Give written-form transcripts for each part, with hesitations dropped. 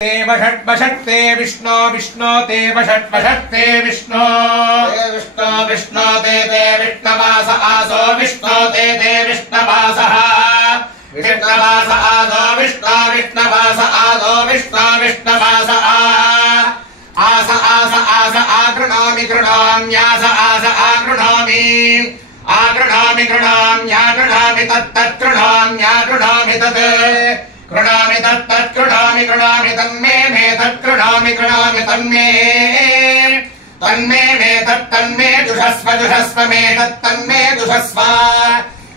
वषट्वषट्ते विष्णो विष्णो ते वषट्वषट्ते विष्णो विष्णो विष्णो ते विष्णवास आसो विष्णो ते विष्णवासः विष्णवास आसो विष्णो विष्णवास आसो विष्णो विष्णवास आस आस आस आगृणोमि गृणोम्यास आस आगृणोमि आगृणोमि गृणोम्यागृणोमि तत्तत् गृणोम्यागृणोमि तत् गृणामि तत्तत् गृणामि गृणामि तन्मे मे तत् गृणामि गृणामि तन्मे तन्मे मे तन्मे जुषस्व जुषस्व मे तन्मे जुषस्व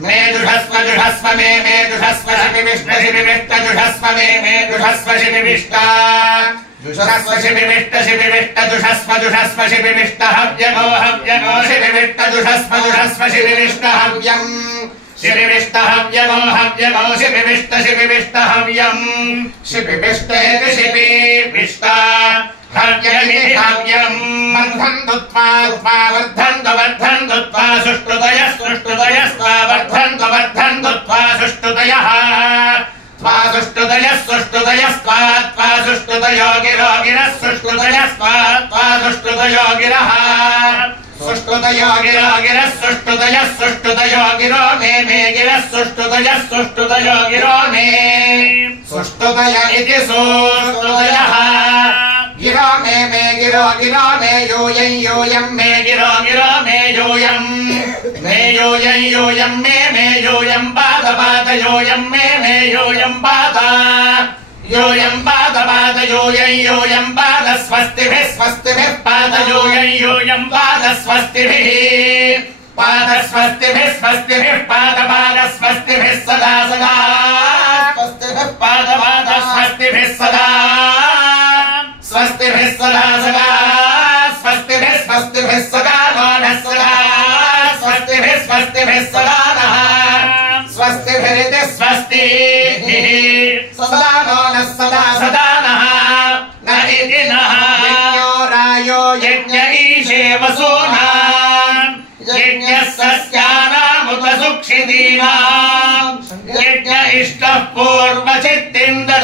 मे जुषस्व जुषस्व मे जुषस्व शिविष्ट शिविष्ट जुषस्व मे जुषस्व शिविष्ट जुषस्व शिविष्ट शिविष्ट जुषस्व जुषस्व शिविष्ट हव्यगो हव्यगो शिविष्ट जुषस्व जुषस्व शिविष्ट हव्यम् शिविष्ट हव्यगो हव्यगो शिविष्ट शिविष्ट हव्यम् शिविष्टेति शिविष्ट हव्यमिति हव्यम् वर्धन्तु त्वा वर्धन्तु वर्धन्तु त्वा सुष्ठुतयः सुष्ठुतयस्त्वा वर्धन्तु वर्धन्तु त्वा सुष्ठुतयः त्वा सुष्ठुतयः सुष्ठुतयस्त्वा त्वा सुष्ठुतयो गिरो गिरः सुष्ठुतयस्त्वा त्वा सुष्ठुतयो गिरः सुष्ठुतयो गिरो गिरः सुष्ठुतयः सुष्ठुतयो गिरो मे गिरः सुष्ठुतयः सुष्ठुतयो गिरो मे सुष्ठुतय इति सुष्ठुतयः गिरो मे गिरो मे यूयं मे गिरो मे यूयं मे यूयं पाद यूयं मे यूयं पाद यूयं पाद यूयं पाद स्वस्तिभिः पाद यूयं पाद स्वस्तिभिः पाद स्वस्तिभिः पाद स्वस्तिभिः सदा सदा स्वस्तिभिः पाद स्वस्तिभिः सदा स्वस्तिभिः सदा सदा स्वस्तिभिः सदा नः सदा स्वस्तिभिः सदा नः स्वस्तिभिरिति स्वस्तिभिः सदा नः सदा सदा नः न इति नः यज्ञो रायो यज्ञ ईशे वसूनाम् यज्ञः सस्यानामुत सुक्षितीनाम् यज्ञ इष्टः पूर्वचित्तिन्दति